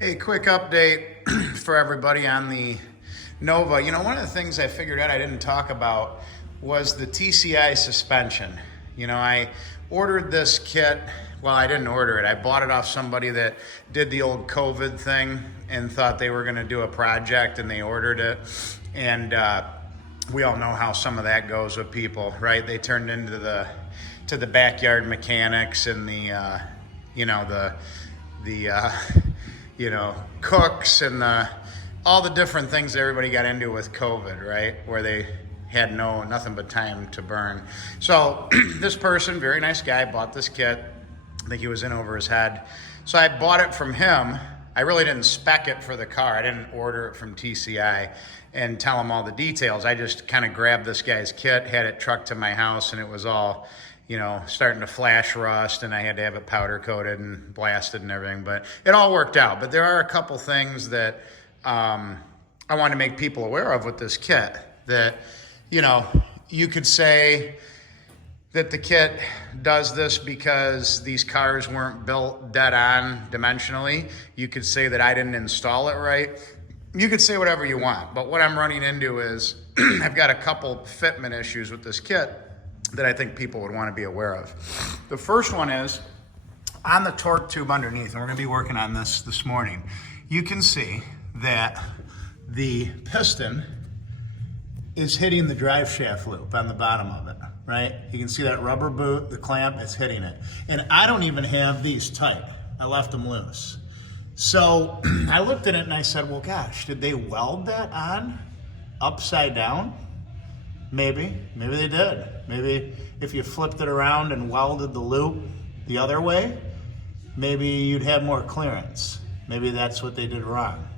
Hey, quick update for everybody on the Nova. You know, one of the things I figured out I didn't talk about was the TCI suspension. You know, I ordered this kit. Well, I didn't order it. I bought it off somebody that did the old COVID thing and thought they were going to do a project, and they ordered it. And we all know how some of that goes with people, right? They turned into the backyard mechanics and the cooks and all the different things that everybody got into with COVID, right? Where they had nothing but time to burn. So this person, very nice guy, bought this kit. I think he was in over his head. So I bought it from him. I really didn't spec it for the car. I didn't order it from TCI and tell him all the details. I just kind of grabbed this guy's kit, had it trucked to my house, and it was all, starting to flash rust, and I had to have it powder coated and blasted and everything, but it all worked out. But there are a couple things that I want to make people aware of with this kit that, you could say that the kit does this because these cars weren't built dead on dimensionally. You could say that I didn't install it right. You could say whatever you want, but what I'm running into is I've got a couple fitment issues with this kit that I think people would want to be aware of. The first one is on the torque tube underneath, and we're going to be working on this morning. You can see that the piston is hitting the drive shaft loop on the bottom of it, right? You can see that rubber boot, the clamp, it's hitting it. And I don't even have these tight. I left them loose. So I looked at it and I said, well, gosh, did they weld that on upside down? Maybe they did. Maybe if you flipped it around and welded the loop the other way, maybe you'd have more clearance. Maybe that's what they did wrong.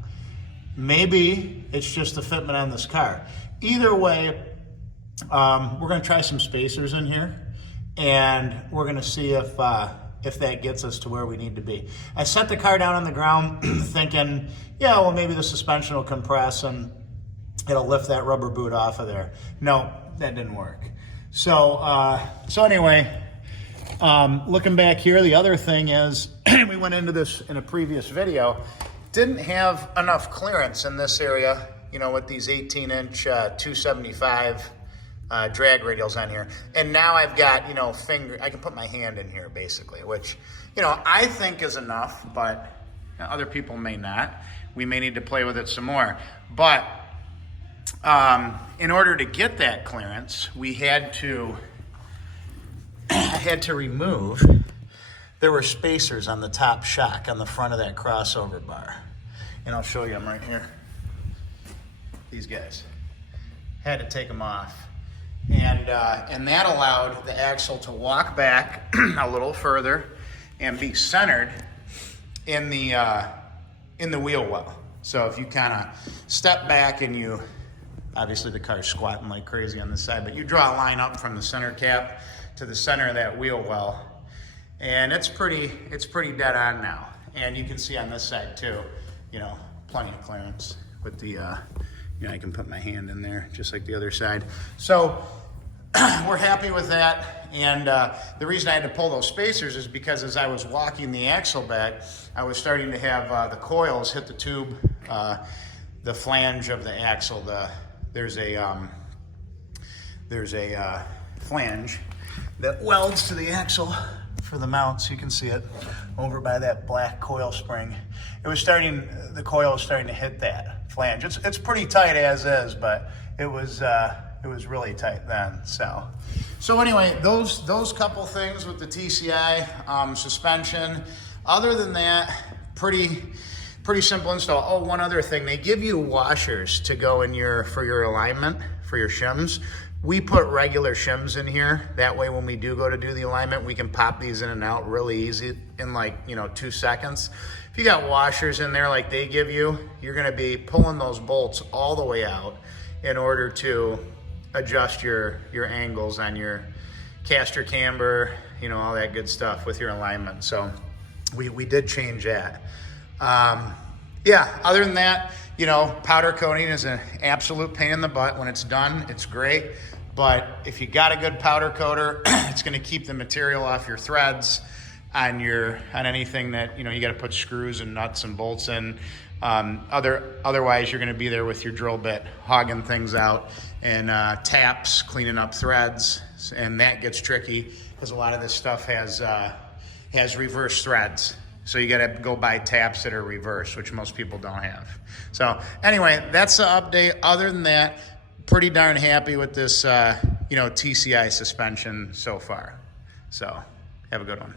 Maybe it's just the fitment on this car. Either way, we're gonna try some spacers in here, and we're gonna see if that gets us to where we need to be. I set the car down on the ground thinking, yeah, well, maybe the suspension will compress and it'll lift that rubber boot off of there. No, that didn't work. So anyway, looking back here, the other thing is, we went into this in a previous video, didn't have enough clearance in this area, with these 18-inch 275 drag radials on here. And now I've got, I can put my hand in here basically, which, I think is enough, but other people may not. We may need to play with it some more. But in order to get that clearance, I had to remove, there were spacers on the top shock on the front of that crossover bar. And I'll show you them right here. These guys. Had to take them off. And that allowed the axle to walk back a little further and be centered in the wheel well. So if you kind of step back and obviously the car's squatting like crazy on this side, but you draw a line up from the center cap to the center of that wheel well, and it's pretty dead on now. And you can see on this side too, plenty of clearance with the, I can put my hand in there just like the other side. So we're happy with that. And the reason I had to pull those spacers is because as I was walking the axle back, I was starting to have the coils hit the tube, the flange of the axle. There's a flange that welds to the axle for the mounts. You can see it over by that black coil spring. The coil was starting to hit that flange. It's pretty tight as is, but it was really tight then. So anyway, those couple things with the TCI suspension. Other than that, pretty simple install. Oh, one other thing, they give you washers to go in for your alignment, for your shims. We put regular shims in here. That way when we do go to do the alignment, we can pop these in and out really easy in 2 seconds. If you got washers in there like they give you, you're gonna be pulling those bolts all the way out in order to adjust your angles on your caster camber, all that good stuff with your alignment. So we did change that. Other than that, powder coating is an absolute pain in the butt. When it's done, it's great. But if you got a good powder coater, it's going to keep the material off your threads. on anything that you got to put screws and nuts and bolts in. Otherwise, you're going to be there with your drill bit, hogging things out, and taps, cleaning up threads, and that gets tricky because a lot of this stuff has reverse threads. So you got to go buy taps that are reverse, which most people don't have. So anyway, that's the update. Other than that, pretty darn happy with this TCI suspension so far. So have a good one.